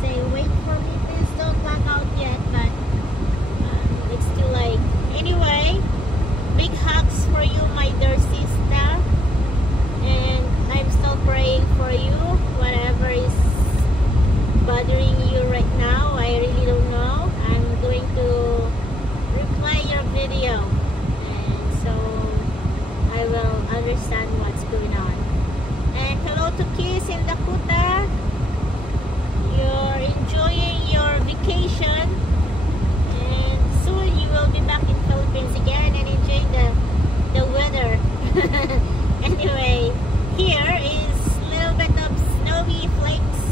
say, wait for me, please don't log out yet, but it's too late. Anyway, big hugs for you, my dear sister, and I'm still praying for you. Whatever is bothering you right now, I really don't know. I'm going to replay your video, and so I will understand what's going on. And hello to Kiss in Dakota. You're enjoying your vacation, and soon you will be back in Philippines again and enjoying the weather. Anyway, here is a little bit of snowy flakes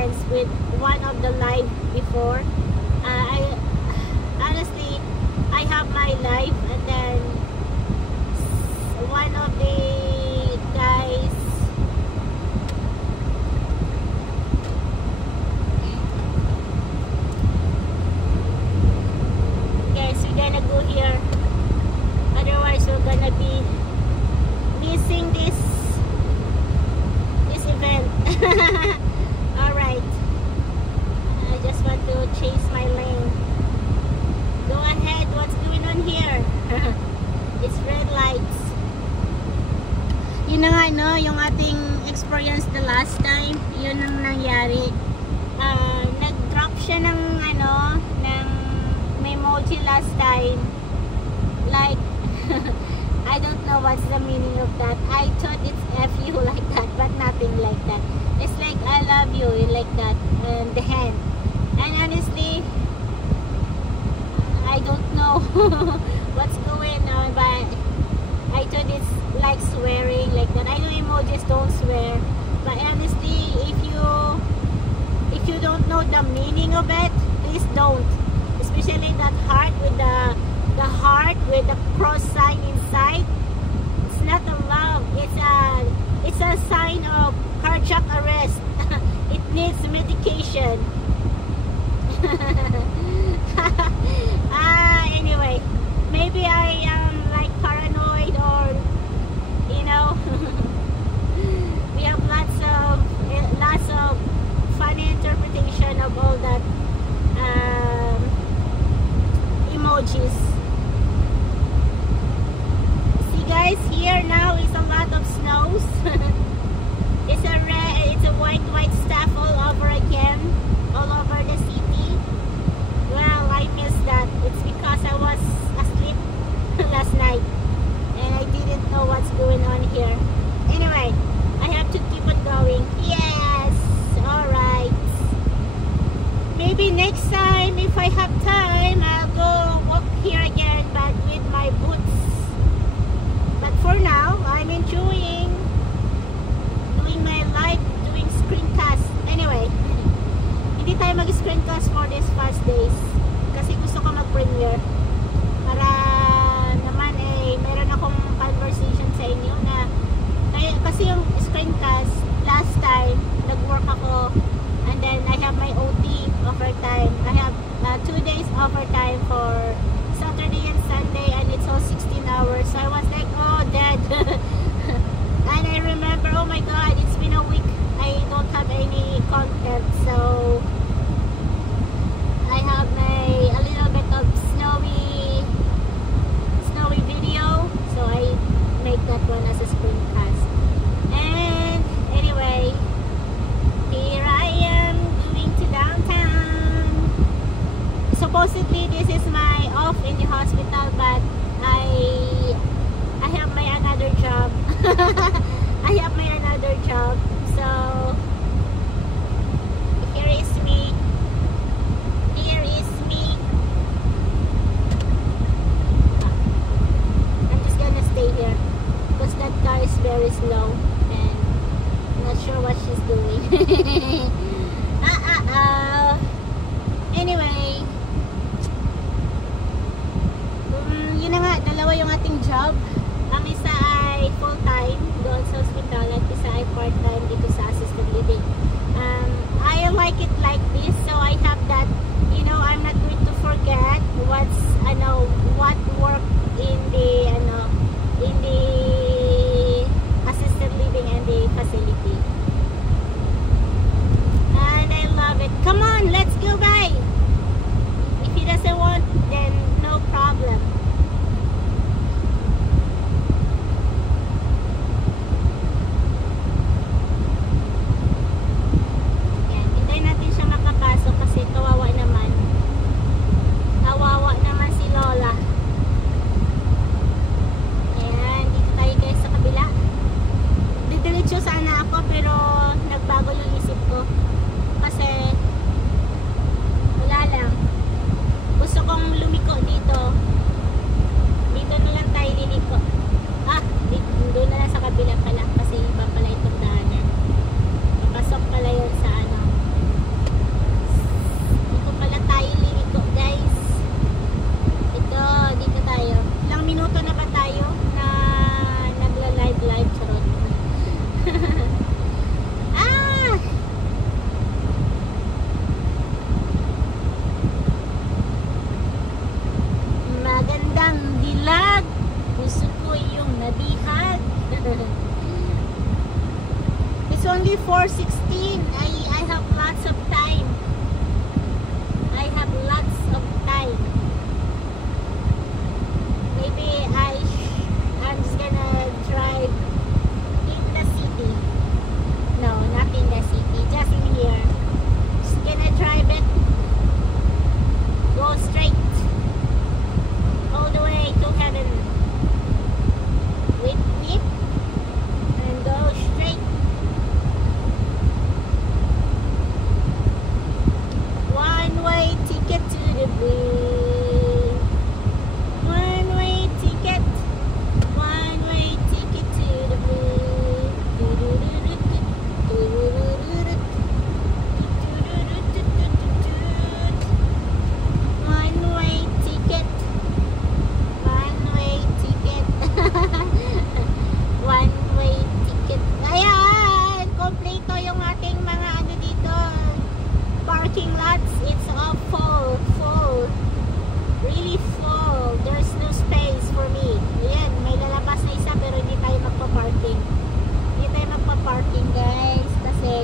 experience with one of the live before. I honestly, I have my life, and then one of the guys we're gonna go here, otherwise we're gonna be missing this event. Alright, I just want to chase my lane. Go ahead, what's going on here? It's red lights. Yun na nga, no, yung ating experience the last time, yun ang nangyari. Nag-drop siya ng ng Memoji last time, like I don't know what's the meaning of that. I thought it's F you like that, but nothing like that. It's like I love you like that, and the hand. And honestly, I don't know what's going on, but I thought it's like swearing like that. I know emojis don't swear, but honestly, if you don't know the meaning of it, please don't. Especially that heart with the heart with the cross sign inside. It's not a love. It's a sign of cardiac arrest. It needs medication. Anyway, maybe I am like paranoid, or we have lots of funny interpretation of all that emojis. See guys, here now is a lot of snows. It's a white stuff all over again, all over the city. Well, I missed that. It's because I was asleep last night and I didn't know what's going on here. Anyway, I have to keep on going. Yes, alright. Maybe next time, if I have time, I'll go walk here again, but with my boots. But for now, I'm enjoying doing my live, doing screencast. Anyway, hindi tayo mag-screencast for these past days kasi gusto ko mag-premiere para naman meron akong conversation sa inyo na kasi yung screencast last time nag-work ako, and then I have my OT overtime. I have 2 days overtime for Saturday and Sunday, and it's all 16 hours. So I was like, oh, dead. And I remember, oh my god, it's been a week. I don't have any content, so I have a little bit of snowy video, so I make that one as a screencast. And anyway, here I am going to downtown. Supposedly this is my off in the hospital, but I have my another job. I have my another job, so here is me. Here is me. I'm just gonna stay here because that car is very slow and I'm not sure what she's doing. Anyway, yun na nga, dalawa yung ating job. Ang isa ay full-time doon sa hospital at isa ay part-time dito sa assisted living. I like it like this, so I have that, I'm not going to forget what work in the assisted living and the facility. And I love it. Come on, let's go by. If he doesn't want, then no problem. Pero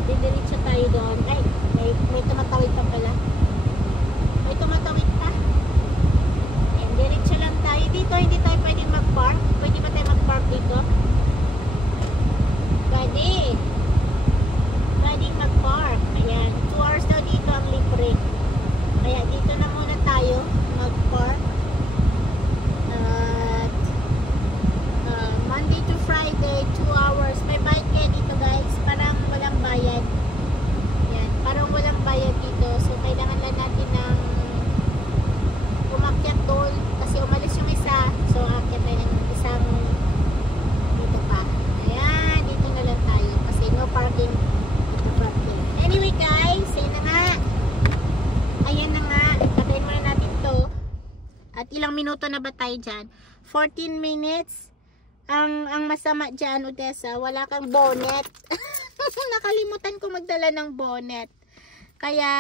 didiretso tayo doon. Ay, may tumatawid pa pala. May tumatawid pa. Ayan, diretso lang tayo dito. Hindi tayo pwedeng mag-park. Pwede ba tayo mag-park dito? Pwede. Pwedeng mag-park. Ayan, 2 hours daw dito ang libre. Kaya dito na muna tayo mag-park. Monday to Friday, 2 hours. May bayad kayo dito guys. Parang walang bayad. Yan, parang walang bayad dito. So, kailangan lang natin ng umakyat doon. Kasi umalis yung isa. So, akyat tayo ng isang dito pa. Ayan, dito na lang tayo. Kasi no parking. Dito parking. Anyway guys, ayan na nga. Ayan na nga. Patayin muna natin to. At ilang minuto na ba tayo dyan? 14 minutes. Ang masama dyan, Odessa, wala kang bonnet. Nakalimutan ko magdala ng bonnet. Kaya,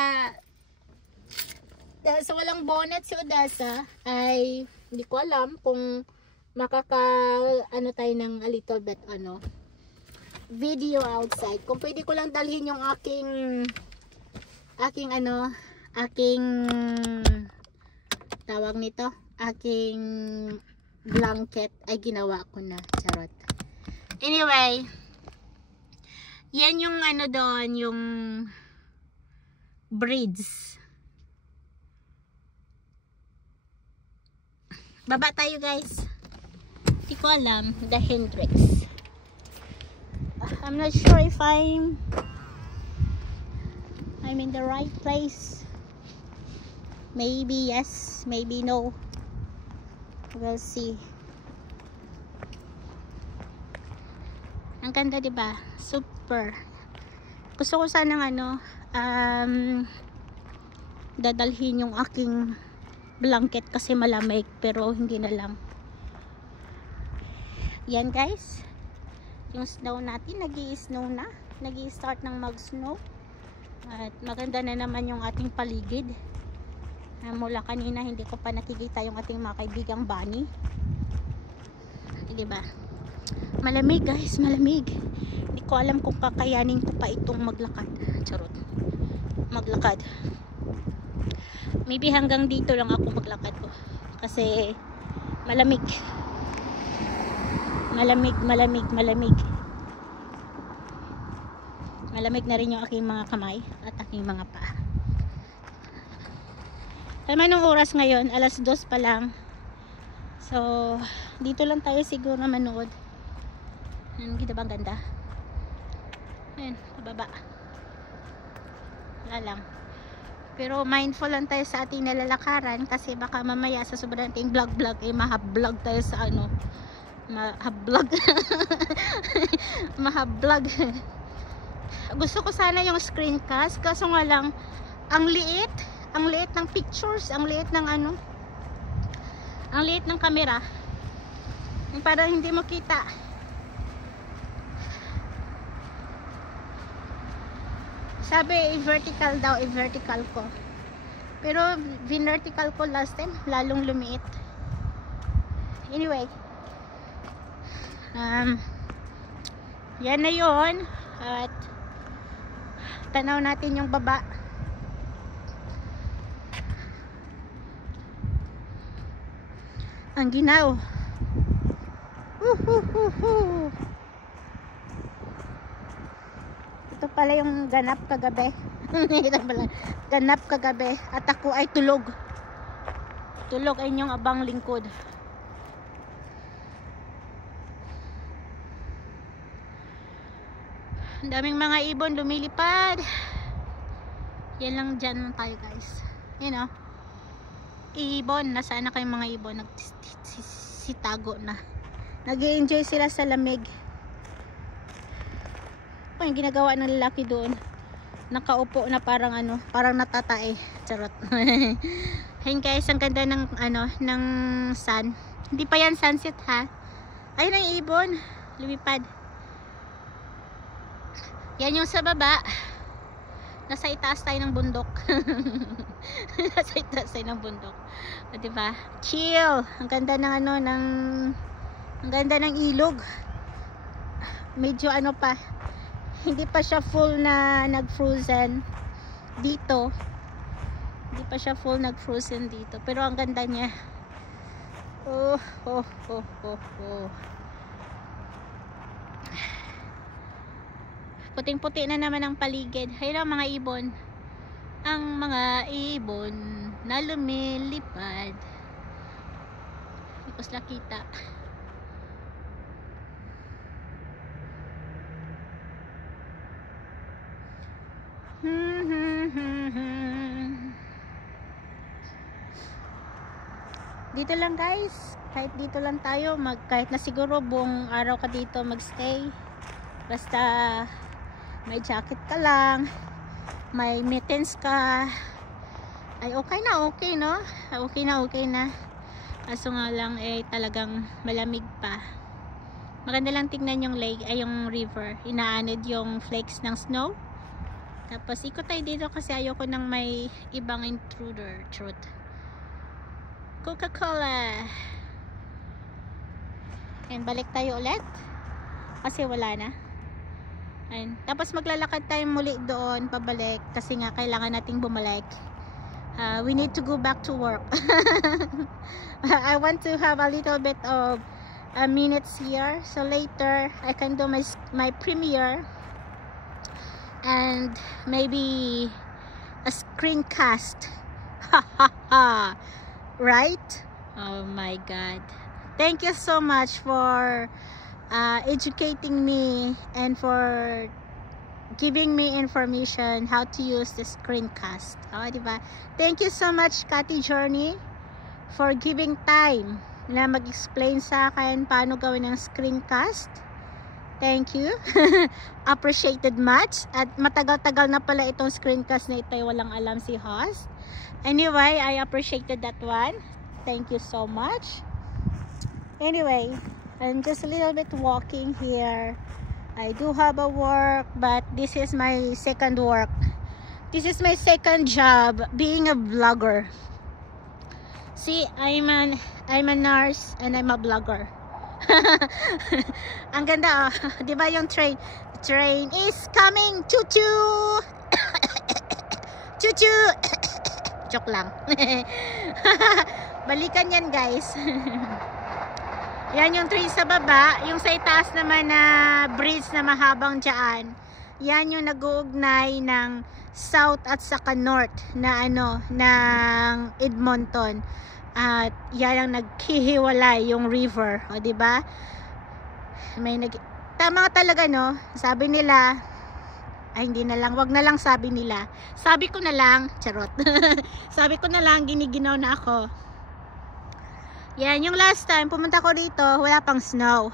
dahil sa walang bonnet si Odessa, ay hindi ko alam kung ano tayo ng a little bit, video outside. Kung pwede ko lang dalhin yung aking tawag nito, aking blanket ay ginawa ko na. Charot. Anyway, yan yung doon, yung bridge. Baba tayo guys. Hindi ko alam, the Hendrix. I'm not sure if I'm in the right place. Maybe yes, maybe no. We'll see. Ang ganda, diba? Super. Gusto ko sanang dadalhin yung aking blanket kasi malamig, pero hindi na lang. Yan guys. Yung snow natin, nag-i-snow na. Nag-i-start ng mag-snow. At maganda na naman yung ating paligid. Mula kanina hindi ko pa nakikita yung ating mga kaibigang bunny. Diba? Malamig guys, malamig. Hindi ko alam kung kakayanin ko pa itong maglakad. Charot. Maglakad. Maybe hanggang dito lang ako maglakad ko. Kasi malamig. Malamig, malamig, malamig. Malamig na rin yung aking mga kamay at aking mga paa. Tama nung oras ngayon, alas 2 pa lang. So, dito lang tayo siguro manood. Ang ganda bang ganda? Ayan, pababa. Wala lang. Pero mindful lang tayo sa ating nalalakaran kasi baka mamaya sa sobrang ating vlog mahablog tayo sa mahablog. Mahablog. Gusto ko sana yung screencast kaso nga lang ang liit ng pictures, ang liit ng ang liit ng camera. Parang hindi mo kita. Sabi vertical daw, vertical ko. Pero vertical ko last time, lalong lumiit. Anyway, yan na yun. At tanaw natin yung baba. Ang ginaw. Ito pala yung ganap kagabi. Ito pala, ganap kagabi. At ako ay tulog. Tulog ay inyong abang lingkod. Ang daming mga ibon lumilipad. Yan lang dyan tayo guys. You know. Ibon, nasaan na kayong mga ibon? Nagsitago na. Nag-i-enjoy sila sa lamig. Yung ginagawa ng lalaki doon, nakaupo na parang parang natatae. Charot. Ayun guys, ang ganda ng ng sun. Hindi pa yan sunset ha. Ayun ang ibon, lumipad. Yan yung sa baba. Nasa itaas tayo ng bundok. Nasa itaas tayo ng bundok. O, diba? Chill. Ang ganda ng ang ganda ng ilog. Medyo pa. hindi pa siya full na nag-frozen dito. Hindi pa siya full nag-frozen dito. Pero ang ganda niya. Oh. Puting-puti na naman ang paligid. Ayun ang mga ibon. Ang mga ibon na lumilipad. Hindi ko sila kita. Dito lang guys. Kahit dito lang tayo. Kahit na siguro buong araw ka dito magstay. Basta may jacket ka lang, may mittens ka, ay okay na, okay no? Okay na. Kaso nga lang talagang malamig pa. Maganda lang tingnan yung lake, yung river. Inaanid yung flakes ng snow. Tapos ikot tayo dito kasi ayoko nang may ibang intruder. Truth. Coca-Cola. And balik tayo ulit kasi wala na. Ayun. Tapos maglalakad tayo muli doon pabalik kasi nga kailangan nating bumalik. We need to go back to work. I want to have a little bit of minutes here, so later I can do my premiere and maybe a screencast. Right? Oh my god, thank you so much for educating me and for giving me information how to use the screencast. Oh, diba? Thank you so much, Kati Journey, for giving time na mag-explain sa akin paano gawin ng screencast. Thank you. Appreciated much. At matagal-tagal na pala itong screencast na ito, walang alam si host. Anyway, I appreciated that one. Thank you so much. Anyway, I'm just a little bit walking here. I do have a work, but this is my second work. This is my second job, being a vlogger. See, I'm a nurse and I'm a vlogger. Ang ganda, oh. Di ba yung train? The train is coming. Choo-choo. Choo-choo. Joke lang. Balikan yan, guys. Yan yung train sa baba. Yung sa itaas naman na bridge na mahabang dyan. Yan yung nag-uugnay ng south at saka north na ng Edmonton. At yan ang naghihiwalay yung river. O diba? Tama talaga no? Sabi nila, hindi na lang, wag na lang sabi nila. Sabi ko na lang, charot. Sabi ko na lang, giniginaw na ako. Yan, yung last time pumunta ko dito, wala pang snow.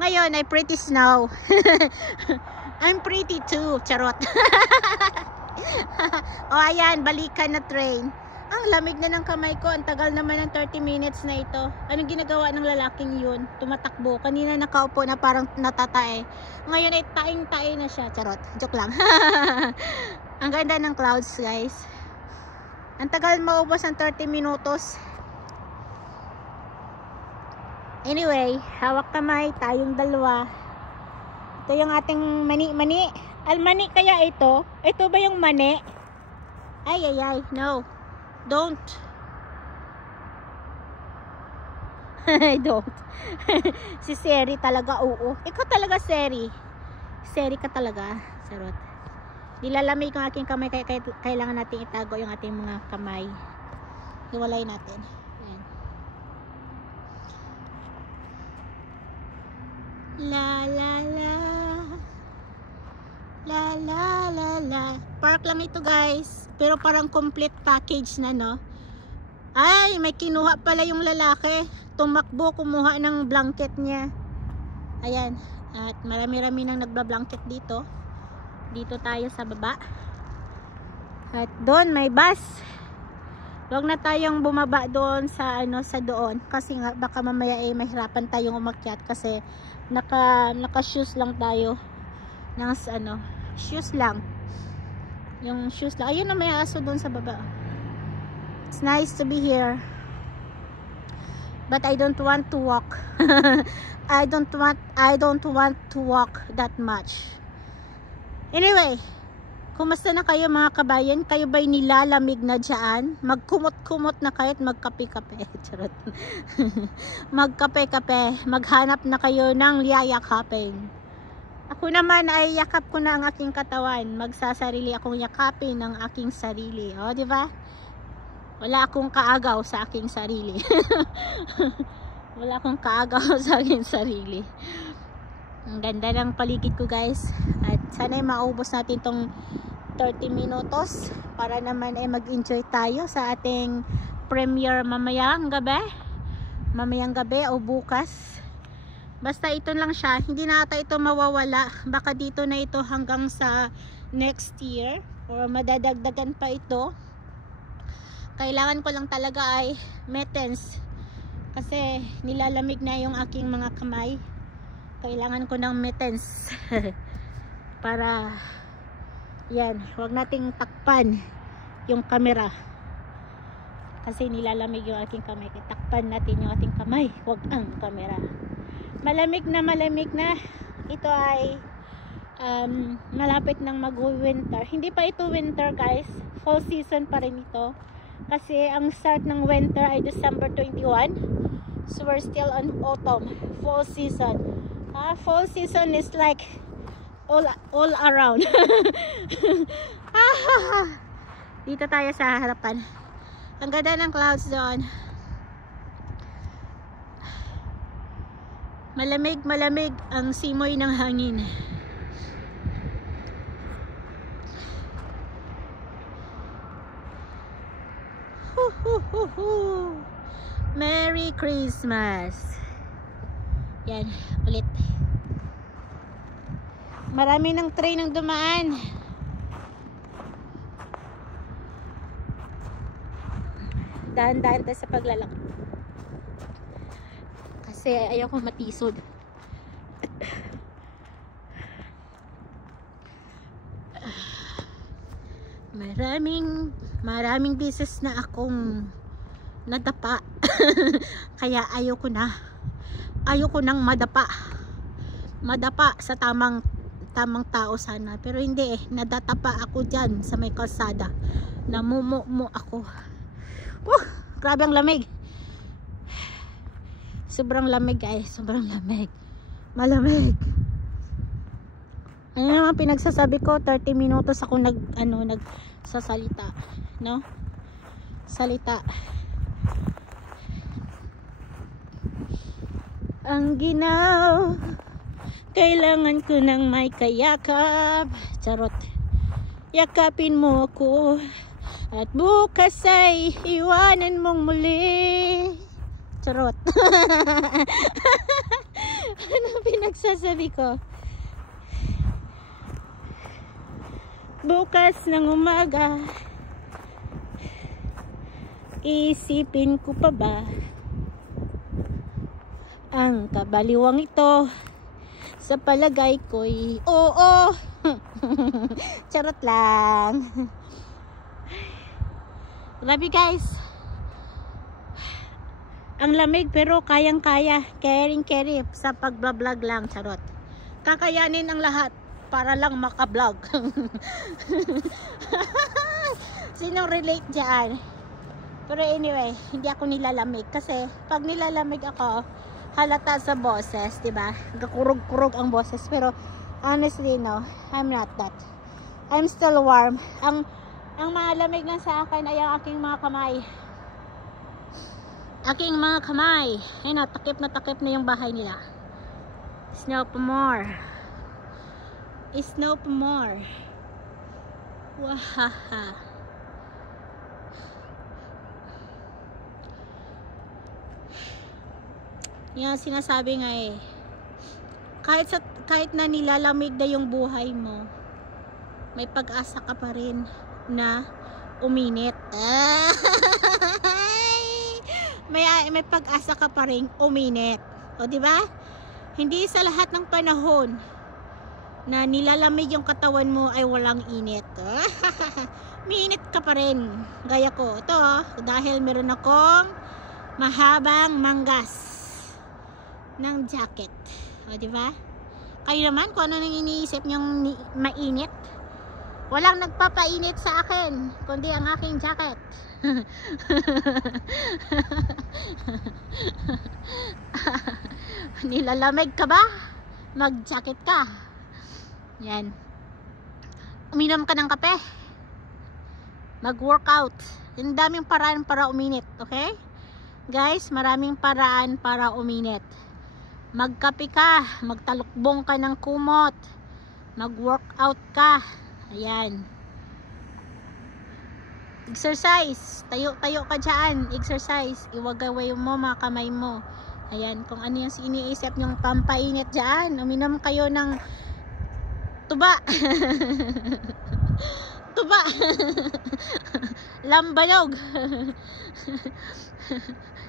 Ngayon ay pretty snow. I'm pretty too, charot. O ayan, balikan na train. Ang lamig na ng kamay ko, ang tagal naman ng 30 minutes na ito. Anong ginagawa ng lalaking yun? Tumatakbo. Kanina nakaupo na parang natatae. Ngayon ay taing-tae na siya, charot. Joke lang. Ang ganda ng clouds, guys. Ang tagal maubos ng 30 minutos. Anyway, hawak kamay, tayong dalawa. Ito yung ating mani-mani. Almani kaya ito? Ito ba yung mani? Ay, no. Don't. I don't. Si Seri talaga, oo. Ikaw talaga, Seri. Seri ka talaga. Sarot. Nilalamig yung aking kamay, kaya kailangan natin itago yung ating mga kamay. Iwalay natin. La la la la la la la. Park lang ito, guys, pero parang complete package na, no? Ay, may kinuha pala yung lalaki. Tumakbo, kumuha ng blanket niya. Ayan. At marami-rami nang nagbablanket dito. Dito tayo sa baba. At doon may bus. Huwag na tayong bumaba doon sa sa doon kasi nga baka mamaya mahirapan tayong umakyat kasi naka shoes lang tayo. Ng shoes lang. Yung shoes lang. Ayun na, may aso doon sa baba. It's nice to be here. But I don't want to walk. I don't want to walk that much. Anyway, kumusta na kayo mga kabayan? Kayo ba'y nilalamig na dyan? Magkumot-kumot na kayo at magkape-kape. Charot. Magkape-kape. Maghanap na kayo ng yayakapin. Ako naman ay yakap ko na ang aking katawan. Magsasarili akong yakapin ng aking sarili. O, di ba? Wala akong kaagaw sa aking sarili. Wala akong kaagaw sa aking sarili. Ang ganda ng paligid ko, guys. At sana'y maubos natin tong 30 minutos para naman ay mag-enjoy tayo sa ating premiere mamayang gabi o bukas. Basta ito lang siya, hindi na ata ito mawawala. Baka dito na ito hanggang sa next year or madadagdagan pa ito. Kailangan ko lang talaga ay mittens kasi nilalamig na yung aking mga kamay. Kailangan ko ng mittens para yan, huwag nating takpan yung camera kasi nilalamig yung aking kamay. Takpan natin yung ating kamay, huwag ang camera. Malamig na ito ay malapit nang mag-winter. Hindi pa ito winter, guys, fall season pa rin ito kasi ang start ng winter ay December 21, so we're still on autumn. Fall season, fall season is like all around. Dito tayo sa harapan. Ang ganda ng clouds doon. Malamig ang simoy ng hangin. Merry Christmas. Yan, ulit. Marami ng train ang dumaan. Dahan-dahan tayo sa paglalakad. Kasi ayoko matisod. Maraming beses na akong nadapa. Kaya ayoko nang madapa sa tamang tao sana, pero hindi nadatapa ako dyan sa may kalsada. Namumumo ako. Grabe ang lamig. Sobrang lamig, guys. Sobrang lamig. Malamig. Ano naman pinagsasabi ko, 30 minutos ako nagsasalita, no? Salita. Ang ginaw, kailangan ko ng may kayakap. Charot. Yakapin mo ako at bukas ay iwanan mong muli. Charot. Ano pinagsasabi ko? Bukas ng umaga, isipin ko pa ba ang kabaliwang ito? Sa palagay ko'y oo. Charot lang. Grabe, guys. Ang lamig pero kayang-kaya. Carry sa pag-vlog lang. Charot. Kakayanin ang lahat para lang maka-vlog. Sinong relate dyan? Pero anyway, hindi ako nilalamig. Kasi pag nilalamig ako, halata sa boses, diba? Kurog-kurog ang boses. Pero honestly, no, I'm not that. I'm still warm. Ang malamig lang sa akin ay ang aking mga kamay. Aking mga kamay. Ayun na, takip na yung bahay nila. Snow pa more. Snow pa more. Wahaha. Yan sinasabi nga eh. Kahit na nilalamig na yung buhay mo, may pag-asa ka pa rin na uminit. May pag-asa ka pa rin uminit. O di ba? Hindi sa lahat ng panahon na nilalamig yung katawan mo ay walang init. Minit ka pa rin. Gaya ko. Ito, dahil meron akong mahabang manggas ng jacket. O, di ba? Kayo naman, kung ano nang iniisip nyong mainit. Walang nagpapainit sa akin, kundi ang aking jacket. Nilalamig ka ba? Mag-jacket ka. Yan. Uminom ka ng kape. Mag-workout. Ang daming paraan para uminit, okay? Guys, maraming paraan para uminit. Magkape ka, magtalukbong ka ng kumot, mag-workout ka. Ayan. Exercise. Tayo-tayo ka dyan. Exercise. Iwagaway mo mga kamay mo. Ayan. Kung ano yung iniisip nyong pampainit dyan. Uminom kayo ng tuba. Tuba. Lambanog.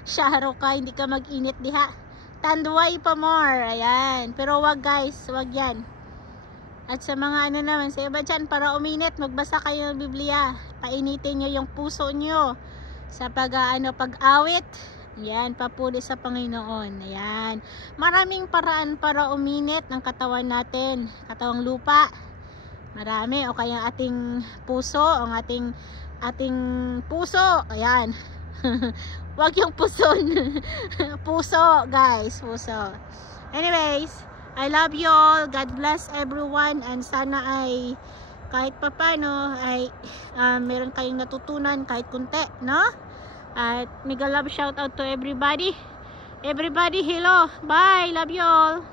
Syaro ka. Hindi ka mag-init diha. Tanduay pa more. Ayan. Pero wag guys. Wag yan. At sa mga ano naman, sa iba dyan, para uminit, magbasa kayo ng Biblia. Painitin nyo yung puso nyo sa pag-awit. Yan, papuri sa Panginoon. Ayan. Maraming paraan para uminit ng katawan natin. Katawang lupa. Marami. O kaya ating puso, ang ating puso. Ayan. Wag yung puson. Puso, guys. Puso. Anyways, I love you all. God bless everyone. And sana ay kahit papano ay meron kayong natutunan kahit kunti, no? At mega love shout out to everybody. Everybody, hello. Bye. Love you all.